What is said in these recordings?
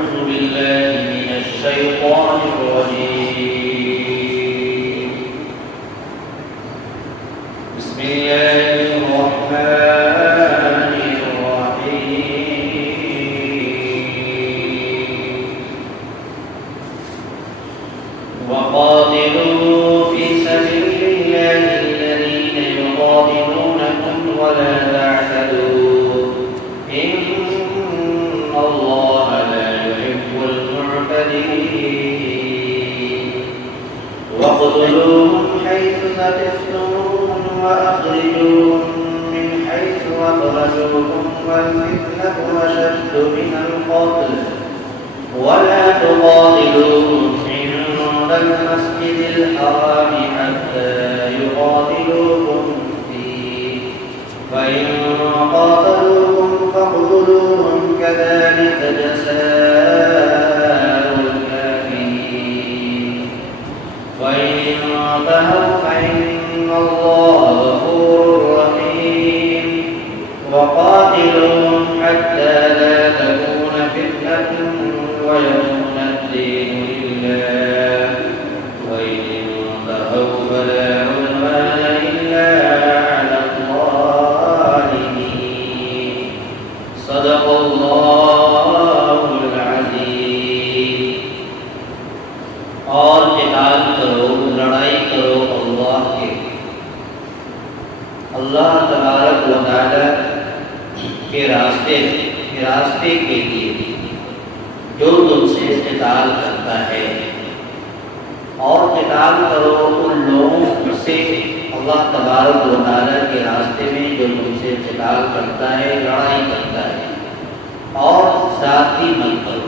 أعوذ بالله من الشيطان الرجيم. بسم الله الرحمن الرحيم. وقاتلوا في سبيل الله الذين يقاتلونكم ولا تعتدوا إن الله لا يحب المعتدين. واقتلوهم حيث ثقفتموهم وأخرجوهم من حيث أخرجوكم والفتنة أشد من القتل ولا تقاتلوهم عند المسجد الحرام حتى يقاتلوكم فيه فإن قاتلوكم فاقتلوهم كذلك جزاء الكافرين. وإن انتهوا فإن الله غفور رحيم. وقاتلوهم حتى لا تكون فتنة ويكون الدين لله وإن انتهوا فلا عدوان إلا على الظالمين. صدق الله العظيم. اور قتال کرو، لڑائی کرو اللہ کے، اللہ تبارک و تعالی کے راستے کے لیے جو تم سے قتال کرتا ہے، اور قتال کرو ان لوگوں سے اللہ تبارک و تعالی کے راستے میں جو تم سے قتال کرتا ہے، لڑائی کرتا ہے، اور زیادتی مت کرو۔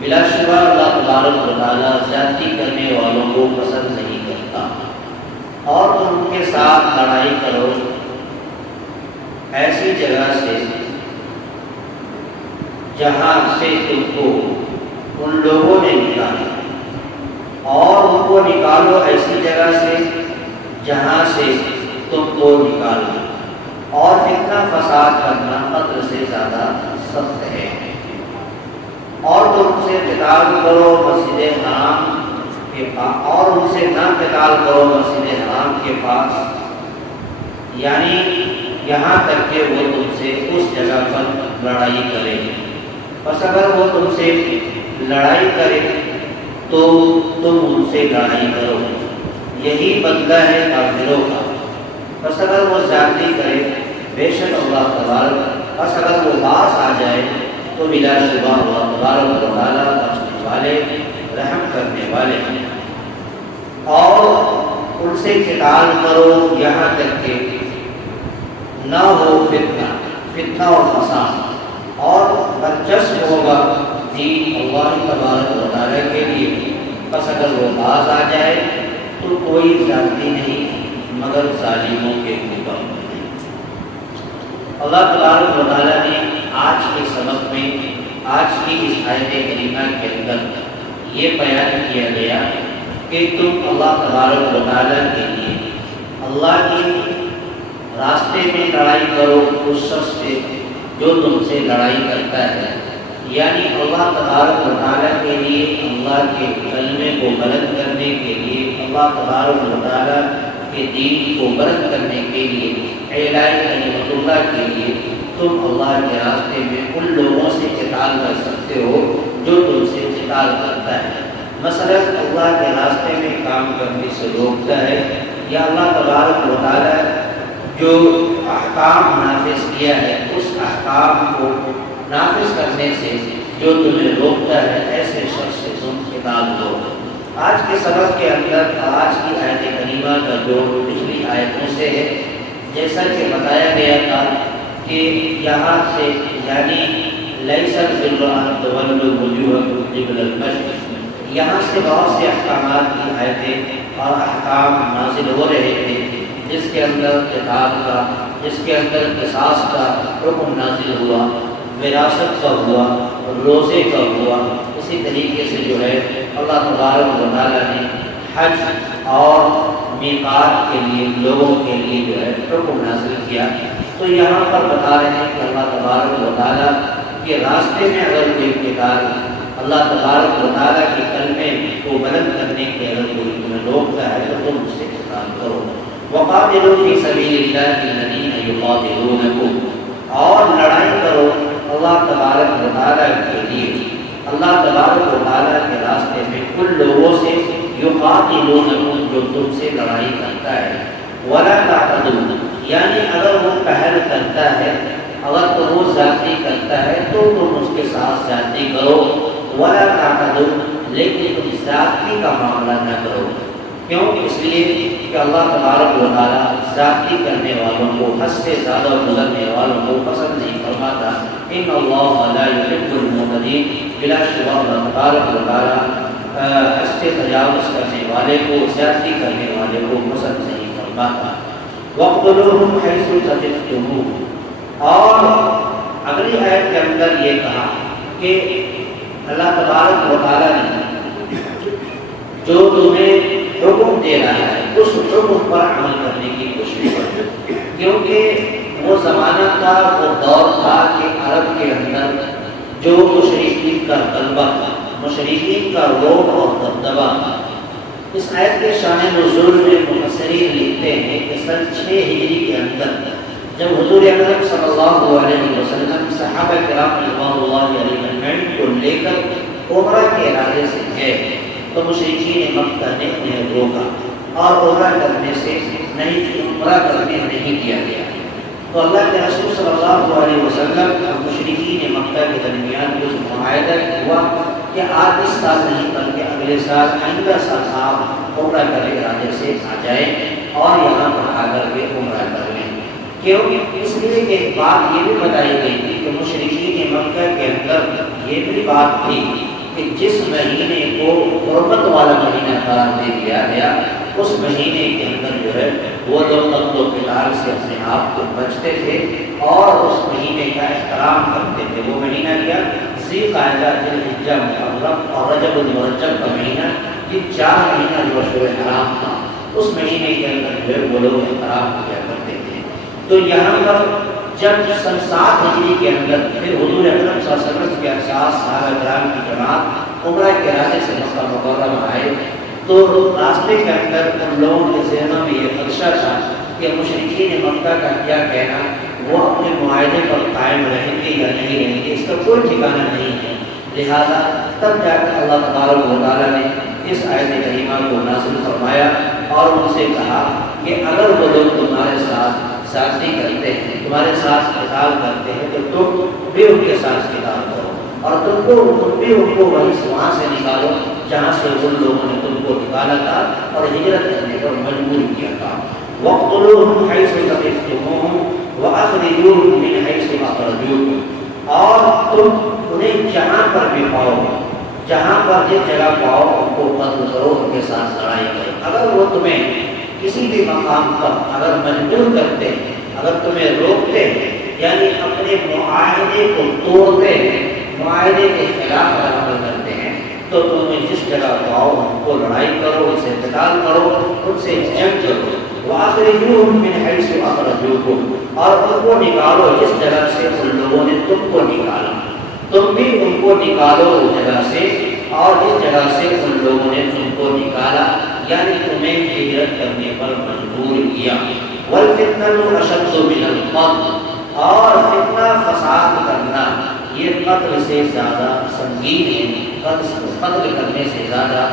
بلا شبہ اللہ تبارک و تعالی زیادتی کرنے والوں کو پسند نہیں کرتا، اور تم ان کے ساتھ لڑائی کرو ایسی جگہ سے جہاں سے تم کو ان لوگوں نے نکالا، اور ان کو نکالو ایسی جگہ سے جہاں سے تم کو نکالا، اور فتنہ فساد کرنا قتل سے زیادہ سخت ہے۔ اور تم سے قتال کرو مسجد حرام کے پاس، اور ان سے نہ قتال کرو مسجد حرام کے پاس، یعنی یہاں تک کہ وہ تم سے اس جگہ پر لڑائی کرے۔ بس اگر وہ تم سے لڑائی کرے تو تم ان سے لڑائی کرو، یہی بدلہ ہے کافروں کا۔ بس اگر وہ زیادتی کرے، بے شک اللہ تبارک، بس اگر وہ باز آ جائے تو بلا شبہ اللہ تبارک و تعالیٰ بخشنے والے، رحم کرنے والے ہیں۔ اور ان سے قتال کرو یہاں تک کہ نہ ہو فتنہ اور فساد، اور دلچسپ ہوگا دین اللہ تبارک و تعالیٰ کے لیے۔ بس اگر وہ باز آ جائے تو کوئی زیادتی نہیں مگر ظالموں کے اوپر۔ اللہ تبارک و تعالیٰ نے آج کے سبق میں، آج کی اس آیت کریمہ کے اندر یہ بیان کیا گیا کہ تم اللہ تبارک و تعالیٰ کے لیے اللہ کے راستے میں لڑائی کرو اس شخص سے جو تم سے لڑائی کرتا ہے، یعنی اللہ تبارک و تعالیٰ کے لیے، اللہ کے کلمے کو بلند کرنے کے لیے، اللہ تبارک و تعالیٰ کے دین کو بلند کرنے کے لیے، اعلاء کلمت اللہ کے لیے تم اللہ کے راستے میں ان لوگوں سے قتال کر سکتے ہو جو تم سے قتال کرتا ہے۔ مثلا اللہ کے راستے میں کام کرنے سے روکتا ہے، یا اللہ تبارک و تعالیٰ جو احکام نافذ کیا ہے اس احکام کو نافذ کرنے سے جو تمہیں روکتا ہے، ایسے شخص سے تم قتال دو۔ آج کے سبق کے اندر آج کی آیت کریمہ کا جو پچھلی آیتوں سے ہے، جیسا کہ بتایا گیا تھا کہ یہاں سے یعنی لیس البر ان تولوا وجوہکم قبل المشرق، یہاں سے بہت سے احکامات کی آیتیں اور احکام نازل ہو رہے تھے، جس کے اندر قتال کا، جس کے اندر قصاص کا حکم نازل ہوا، وراثت کا ہوا، روزے کا ہوا۔ اسی طریقے سے جو ہے اللہ تبارک و تعالیٰ نے حج اور میقات کے لیے لوگوں کے لیے جو ہے حکم نازل کیا۔ تو یہاں پر بتا رہے ہیں کہ اللہ تبارک و تعالیٰ کے راستے میں اگر کوئی قتال اللہ تبارک و تعالیٰ کے کلمے کو بلند کرنے کے اگر کوئی تمہیں روکتا ہے تو تم اس سے قتال کرو۔ وقاتلوا فی سبیل اللہ الذین یقاتلونکم، اور لڑائی کرو اللہ تبارک و تعالیٰ کے لیے، اللہ تبارک و تعالیٰ کے راستے میں ان لوگوں سے یقاتلونکم جو تم سے لڑائی کرتا ہے۔ ولا تعتدوا، یعنی اگر وہ پہل کرتا ہے، اگر تو وہ زیادتی کرتا ہے تو تم اس کے ساتھ زیادتی کرو۔ ولا تعتدوا، لیکن تم زیادتی کا معاملہ نہ کرو۔ کیوں؟ اس لیے کہ اللہ تبارک و تعالیٰ زیادتی کرنے والوں کو، حد سے زیادہ گزرنے والوں کو پسند نہیں فرماتا۔ ان اللہ لا یحب المعتدین، بلا شبہ اللہ تبارک و تعالیٰ حد سے تجاوز کرنے والے کو، زیادتی کرنے والے کو پسند نہیں فرماتا۔ وَاقْتُلُوهُمْ حَيْثُ ثَقِفْتُمُوهُمْ، اور اگلی آیت کے اندر یہ کہا کہ اللہ تبارک و تعالیٰ نے جو تمہیں حکم دے رہا ہے اس حکم پر عمل کرنے کی کوشش کرو، کیونکہ وہ زمانہ تھا، وہ دور تھا کہ عرب کے اندر جو مشرکین کا غلبہ تھا، مشرکین کا رعب اور دبدبہ تھا۔ اس آیت کے شان نزول میں مفسرین لکھتے ہیں کہ سن 6 ہجری کے اندر جب حضور اکرم صلی اللہ علیہ وسلم صحابہ کرام رضوان اللہ علیہ اجمعین کو لے کر عمرہ کے ارادے سے گئے تو مشرکین مکہ نے انہیں روکا اور عمرہ کرنے نہیں دیا گیا۔ تو اللہ کے رسول صلی اللہ علیہ وسلم اور مشرکین مکہ کے درمیان کچھ معاہدہ ہوا کہ آپ اس سال نہیں بلکہ اگلے سال، آئندہ سال آپ عمرہ کرنے ارادے سے آ جائیں اور یہاں پر آ کر کے عمرہ کر لیں۔ کیوں؟ اس لیے کہ ایک بات یہ بھی بتائی گئی تھی کہ مشرکین مکہ کے اندر یہ بھی بات تھی کہ جس مہینے کو حرمت والا مہینہ قرار دے دیا گیا اس مہینے کے اندر جو ہے وہ لوگ قتل و قتال سے اپنے آپ کو بچتے تھے اور اس مہینے کا احترام کرتے تھے۔ وہ مہینہ کیا؟ ذی قعدہ، ذی الحجہ، محرم اور رجب المرجب کا مہینہ، یہ 4 مہینہ جو اشہر حرام تھا، اس مہینے کے اندر جو ہے وہ لوگ احترام کیا کرتے تھے۔ تو یہاں پر جب سن 7 ہجری کے اندر پھر حضور اکرم صلی اللہ علیہ وسلم کے ساتھ صحابہ کرام کی جماعت عمرہ کے ارادے سے مکہ مکرمہ آئے تو راستے کے اندر ان لوگوں کے ذہنوں میں یہ خدشہ تھا کہ مشرکین مکہ کا کیا کہنا، وہ اپنے معاہدے پر قائم رہیں گے یا نہیں رہیں گے، اس کا کوئی ٹھکانہ نہیں ہے۔ لہذا تب جا کر اللہ تبارک و تعالیٰ نے اس آیت کریمہ کو نازل فرمایا اور ان سے کہا کہ اگر وہ لوگ تمہارے ساتھ زیادتی کرتے ہیں، تمہارے ساتھ قتال کرتے ہیں تو تم بھی ان کے ساتھ قتال کرو اور تم بھی ان کو وہاں سے نکالو جہاں سے ان لوگوں نے تم کو نکالا تھا اور ہجرت کرنے پر مجبور کیا تھا۔ وَاقْتُلُوهُمْ حَيْثُ ثَقِفْتُمُوهُمْ وَأَخْرِجُوهُمْ مِنْ حَيْثُ أَخْرَجُوكُمْ، اور تم انہیں جہاں پر بھی پاؤ، جہاں پر جس جگہ پاؤ ان کو قتل کرو، ان کے ساتھ لڑائی کرو۔ اگر وہ تمہیں کسی بھی مقام پر اگر مجبور کرتے ہیں، اگر تمہیں روکتے ہیں، یعنی اپنے معاہدے کو توڑتے ہیں، معاہدے کے خلاف عمل کرتے ہیں، تو تم جس جگہ پاؤ ان کو لڑائی کرو، ان سے قتال کرو، ان سے جنگ کرو۔ وَأَخْرِجُوهُمْ مِنْ حَيْثُ أَخْرَجُوكُمْ، اور ان کو نکالو جس جگہ سے ان لوگوں نے تم کو نکالا، تم بھی ان کو نکالو اس جگہ سے اور جس جگہ سے ان لوگوں نے تم کو نکالا، یعنی تمہیں ہجرت کرنے پر مجبور کیا۔ وَالْفِتْنَةُ أَشَدُّ مِنَ الْقَتْلِ، اور فتنہ فساد کرنا یہ قتل سے زیادہ سنگین ہے، قتل کرنے سے زیادہ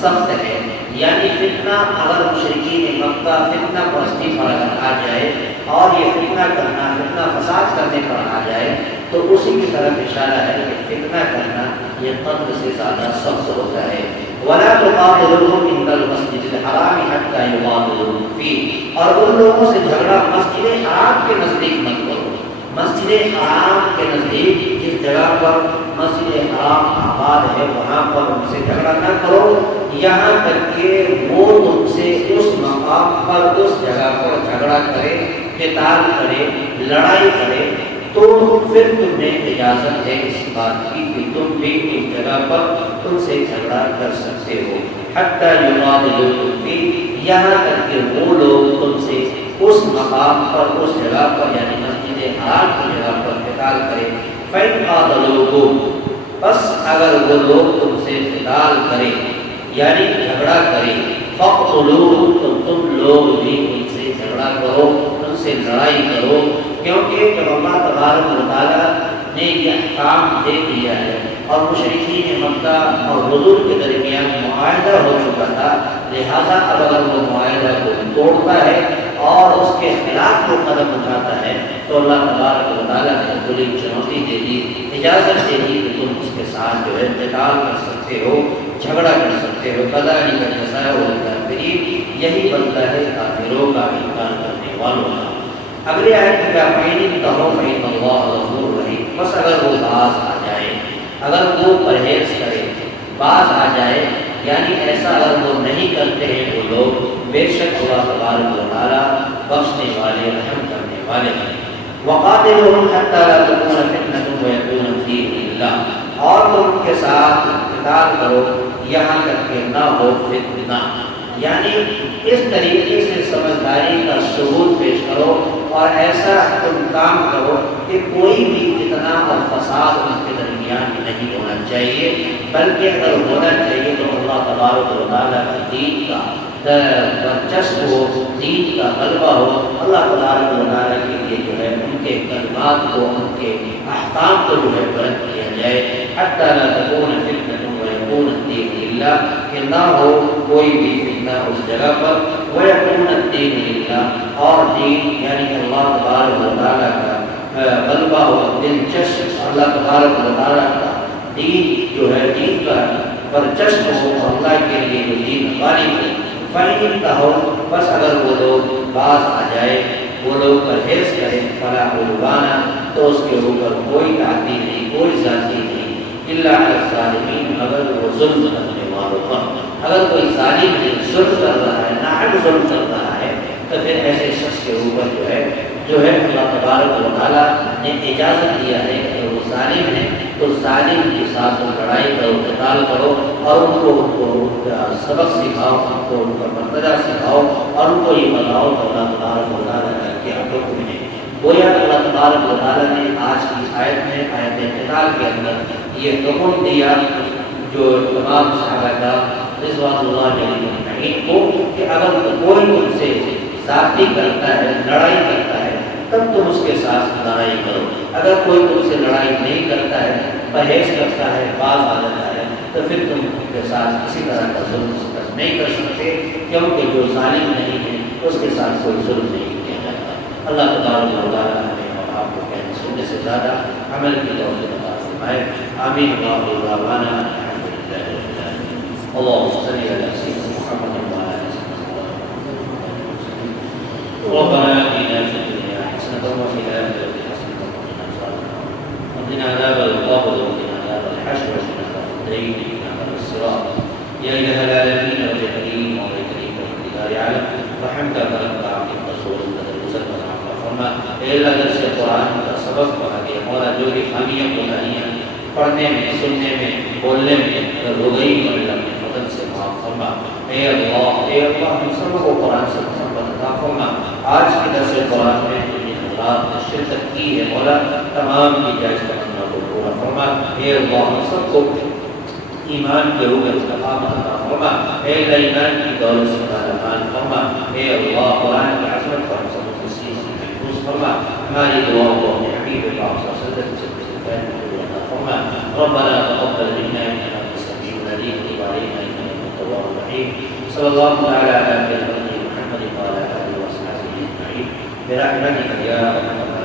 سخت ہے۔ یعنی فتنہ اگر مشرکین مکہ فتنہ پرستی پر اگر آ جائے اور یہ فتنہ کرنا، فتنہ فساد کرنے پر آ جائے تو اسی کی طرف اشارہ ہے کہ فتنہ کرنا یہ قتل سے زیادہ سخت ہوتا ہے۔ وَلَا تُقَاتِلُوهُمْ عِنْدَ الْمَسْجِدِ الْحَرَامِ حَتَّىٰ يُقَاتِلُوكُمْ فِيهِ، اور ان لوگوں سے جھگڑا مسجد حرام کے نزدیک مت کرو، مسجد حرام کے نزدیک جس جگہ پر مسجد حرام آباد ہے وہاں پر ان سے جھگڑا نہ کرو یہاں تک کہ وہ تم سے اس مقام پر، اس جگہ پر جھگڑا کرے، قتال کرے، لڑائی کرے، تو پھر تمہیں اجازت ہے اس بات کی کہ تم بھی اس جگہ پر ان سے جھگڑا کر سکتے ہو۔ حتیٰ یقاتلوکم فیہ، یہاں تک کہ وہ لوگ تم سے اس مقام پر، اس جگہ پر یعنی مسجد حرام کی جگہ پر قتال کرے۔ فَإِنْ قَاتَلُوكُمْ، بس اگر وہ لوگ تم سے قتال کرے یعنی جھگڑا کرے فقتلوہم تو تم لوگ بھی ان سے جھگڑا کرو، ان سے لڑائی کرو، کیونکہ جب اللہ تبارک و تعالیٰ نے یہ احکام دے دیا ہے اور مشرکین مکہ اور حضور کے درمیان معاہدہ ہو چکا تھا، لہذا اب اگر وہ معاہدہ کو توڑتا ہے اور اس کے خلاف وہ قدم اٹھاتا ہے تو اللہ تبارک و تعالیٰ نے بڑی چنوتی دے دی، اجازت دے دی کہ تم اس کے ساتھ جو ہے قتال کر سکتے ہو، جھگڑا کر سکتے ہو۔ کذالک جزاء الکافرین، یہی بنتا ہے کافروں کا انکار کرنے والوں کا۔ اگلی آیت میں فَإِنِ انتَهُوا فَإِنَّ اللَّهَ غَفُورٌ رَحِيمٌ، بس اگر وہ باز آ جائے، اگر وہ پرہیز کرے، باز آ جائے، یعنی ایسا اگر وہ نہیں کرتے ہیں وہ لوگ، بے شک اللہ تبارک و تعالیٰ بخشنے والے، رحم کرنے والے ہیں۔ وَقَاتِلُوهُمْ حَتَّىٰ لَا تَكُونَ فِتْنَةٌ وَيَكُونَ الدِّينُ لِلَّهِ، اور تم ان کے ساتھ قتال کرو یہاں تک کہ نہ ہو فتنہ، یعنی اس طریقے سے سمجھداری کا ثبوت پیش کرو اور ایسا تم کام کرو کہ کوئی بھی فتنہ اور فساد ان کے درمیان نہیں ہونا چاہیے، بلکہ اگر ہونا چاہیے تو اللہ تبارک و تعالیٰ کی دین کا ورچسپ ہو، دین کا غلبہ ہو، اللہ تبارک و تعالیٰ کے لیے جو ہے ان کے کلمات کو، ان کے احکام کو جو ہے بلند کیا جائے۔ حتی لا تکون فتنة ویکون الدین للہ، کہ نہ ہو کوئی بھی فتنہ اس جگہ پر، ویکون الدین للہ، اور دین یعنی اللہ تبارک و تعالیٰ کا غلبہ ہو، دلچسپ اللہ تبارک و تعالیٰ کا دین جو ہے دین کا ورچسپ ہو، اللہ کے لیے جو دین غالب ہو۔ فَإِنِ انتَهُوا، بس اگر وہ لوگ باز آ جائے، وہ لوگ پرہیز کریں، فَلَا عُدْوَانَ، تو اس کے اوپر کوئی تعدی نہیں، کوئی ذاتی نہیں، إِلَّا عَلَى الظَّالِمِينَ، اگر وہ ظلم کرنے والوں پر، اگر کوئی ظالم ظلم کر رہا ہے، ناحق ظلم کر رہا ہے، تو پھر ایسے شخص کے اوپر جو ہے اللہ تبارک و تعالیٰ نے اجازت دیا ہے کہ وہ ظالم ہے تو ظالم کے ساتھ لڑائی کرو، قتال کرو، اور ان کو سبق سکھاؤ، ان کو ان کا مرتبہ سکھاؤ، اور ان کو یہ بتاؤ کہ اللہ تبارک و تعالیٰ کا کیا حکم ہے۔ گویا اللہ تبارک و تعالیٰ نے آج کی آیت میں، آیت قتال کے اندر یہ حکم دیا جو تمام صحابہ کا رضوان اللہ علیہ اجمعین کو، کہ اگر کوئی ان سے ذاتی کرتا ہے، لڑائی کرتا ہے، تب تم اس کے ساتھ لڑائی کرو۔ اگر کوئی تم سے لڑائی نہیں کرتا ہے، پرہیز کرتا ہے، باز آ جاتا ہے، تو پھر تم ان کے ساتھ کسی طرح کا ظلم نہیں کر سکتے، کیونکہ جو ظالم نہیں ہے اس کے ساتھ کوئی ظلم نہیں کیا جاتا۔ اللہ تبارک و تعالیٰ ہمیں اور آپ کو کہنے سننے سے زیادہ عمل کی توفیق عطا فرمائے۔ آمین۔ وآخر دعوانا الحمد للہ رب العالمین۔ اللهم صل على سيدنا محمد وعلى آله وصحبه ربنا آتنا في الدنيا حسنة وفي الآخرة حسنة وقنا عذاب النار وقنا عذاب القبر وقنا عذاب الحشر وقنا عذاب الدين وقنا عذاب الصراط يا إله العالمين ويا كريم ويا كريم واقتدار علم رحمك كرمك عظيم رسول الله وسلم فرما اے اللہ درس قرآن کا سبق پڑھا دیا مولا، جو بھی خامیاں کوتاہیاں پڑھنے میں، سننے میں، بولنے میں اگر ہو گئی تو اللہ اپنے فضل سے معاف فرما۔ اے اللہ ہم سب کو قرآن سے محبت عطا فرما۔ آج کے درس قرآن میں جن حضرات نے شرکت کی ہے مولا، تمام کی جائز تمنا کو پورا فرما۔ اے اللہ ہم سب کو ایمان کے اوپر استقامت عطا فرما۔ اے اللہ ایمان کی دولت سے مالا فرما۔ اے اللہ قرآن کی عظمت پر ہم سب کو تسلیم محفوظ فرما۔ ہماری دعاؤں کو اپنے حبیب پاک صلی اللہ علیہ وسلم سے فرما۔ ربنا تقبل منا انك انت السميع العليم وتب علينا انك انت التواب الرحيم۔ صلى الله تعالى على محمد وعلى اله وصحبه اجمعين برحمتك يا ارحم